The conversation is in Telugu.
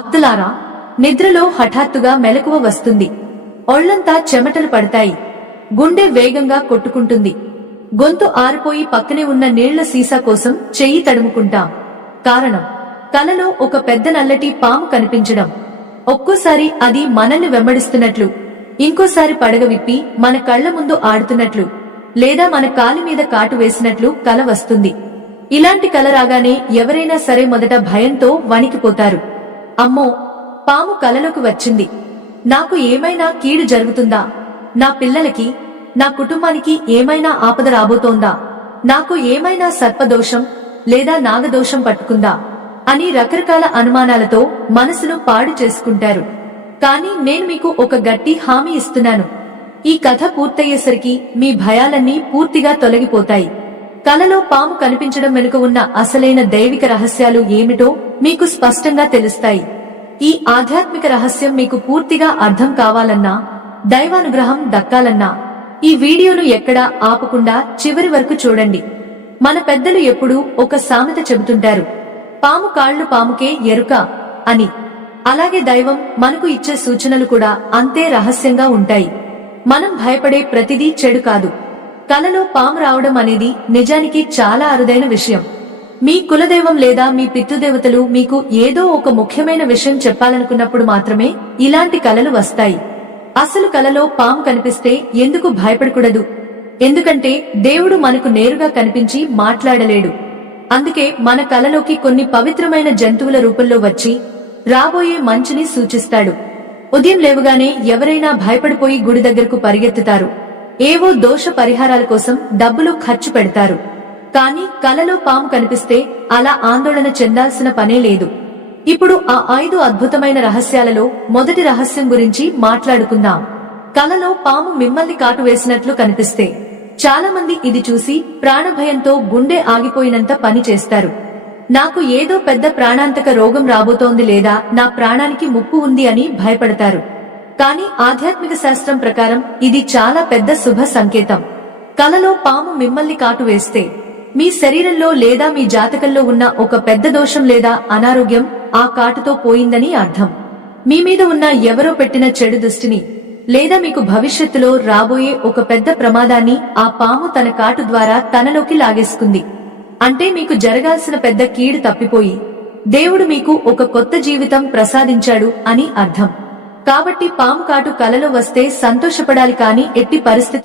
భక్తులారా, నిద్రలో హఠాత్తుగా మెలకువ వస్తుంది. ఒళ్లంతా చెమటలు పడతాయి. గుండె వేగంగా కొట్టుకుంటుంది. గొంతు ఆరిపోయి పక్కనే ఉన్న నీళ్ల సీసా కోసం చెయ్యి తడుముకుంటాం. కారణం, కలలో ఒక పెద్ద నల్లటి పాము కనిపించడం. ఒక్కోసారి అది మనల్ని వెంబడిస్తున్నట్లు, ఇంకోసారి పడగ విప్పి మన కళ్ల ముందు ఆడుతున్నట్లు, లేదా మన కాలి మీద కాటు వేసినట్లు కల వస్తుంది. ఇలాంటి కల రాగానే ఎవరైనా సరే మొదట భయంతో వణికిపోతారు. అమ్మో, పాము కలలోకి వచ్చింది, నాకు ఏమైనా కీడు జరుగుతుందా, నా పిల్లలకి, నా కుటుంబానికి ఏమైనా ఆపద రాబోతోందా, నాకు ఏమైనా సర్పదోషం లేదా నాగదోషం పట్టుకుందా అని రకరకాల అనుమానాలతో మనసును పాడు చేసుకుంటారు. కానీ నేను మీకు ఒక గట్టి హామీ ఇస్తున్నాను. ఈ కథ పూర్తయ్యేసరికి మీ భయాలన్నీ పూర్తిగా తొలగిపోతాయి. కలలో పాము కనిపించడం వెనుక ఉన్న అసలైన దైవిక రహస్యాలు ఏమిటో మీకు స్పష్టంగా తెలుస్తాయి. ఈ ఆధ్యాత్మిక రహస్యం మీకు పూర్తిగా అర్థం కావాలన్నా, దైవానుగ్రహం దక్కాలన్నా ఈ వీడియోను ఎక్కడా ఆపకుండా చివరి వరకు చూడండి. మన పెద్దలు ఎప్పుడూ ఒక సామెత చెబుతుంటారు, పాము కాళ్లు పాముకే ఎరుక అని. అలాగే దైవం మనకు ఇచ్చే సూచనలు కూడా అంతే రహస్యంగా ఉంటాయి. మనం భయపడే ప్రతిదీ చెడు కాదు. కలలో పాము రావడం అనేది నిజానికి చాలా అరుదైన విషయం. మీ కులదైవం లేదా మీ పితృదేవతలు మీకు ఏదో ఒక ముఖ్యమైన విషయం చెప్పాలనుకున్నప్పుడు మాత్రమే ఇలాంటి కలలు వస్తాయి. అసలు కలలో పాము కనిపిస్తే ఎందుకు భయపడకూడదు? ఎందుకంటే దేవుడు మనకు నేరుగా కనిపించి మాట్లాడలేడు. అందుకే మన కలలోకి కొన్ని పవిత్రమైన జంతువుల రూపంలో వచ్చి రాబోయే మంచిని సూచిస్తాడు. ఉదయం లేవగానే ఎవరైనా భయపడిపోయి గుడి దగ్గరకు పరిగెత్తుతారు. ఏవో దోష పరిహారాల కోసం డబ్బులు ఖర్చు పెడతారు. కానీ కలలో పాము కనిపిస్తే అలా ఆందోళన చెందాల్సిన పనే లేదు. ఇప్పుడు ఆ 5 అద్భుతమైన రహస్యాలలో మొదటి రహస్యం గురించి మాట్లాడుకుందాం. కలలో పాము మిమ్మల్ని కాటు వేసినట్లు కనిపిస్తే చాలా మంది ఇది చూసి ప్రాణభయంతో గుండె ఆగిపోయినంత పని చేస్తారు. నాకు ఏదో పెద్ద ప్రాణాంతక రోగం రాబోతోంది లేదా నా ప్రాణానికి ముప్పు ఉంది అని భయపడతారు. కానీ ఆధ్యాత్మిక శాస్త్రం ప్రకారం ఇది చాలా పెద్ద శుభ సంకేతం. కలలో పాము మిమ్మల్ని కాటు వేస్తే మీ శరీరంలో లేదా మీ జాతకంలో ఉన్న ఒక పెద్ద దోషం లేదా అనారోగ్యం ఆ కాటుతో పోయిందని అర్థం. మీ మీద ఉన్న ఎవరో పెట్టిన చెడు దృష్టిని లేదా మీకు భవిష్యత్తులో రాబోయే ఒక పెద్ద ప్రమాదాన్ని ఆ పాము తన కాటు ద్వారా తనలోకి లాగేసుకుంది. అంటే మీకు జరగాల్సిన పెద్ద కీడు తప్పిపోయి దేవుడు మీకు ఒక కొత్త జీవితం ప్రసాదించాడు అని అర్థం. కాబట్టి పాము కాటు కలలో వస్తే సంతోషపడాలి, కానీ ఎట్టి పరిస్థితి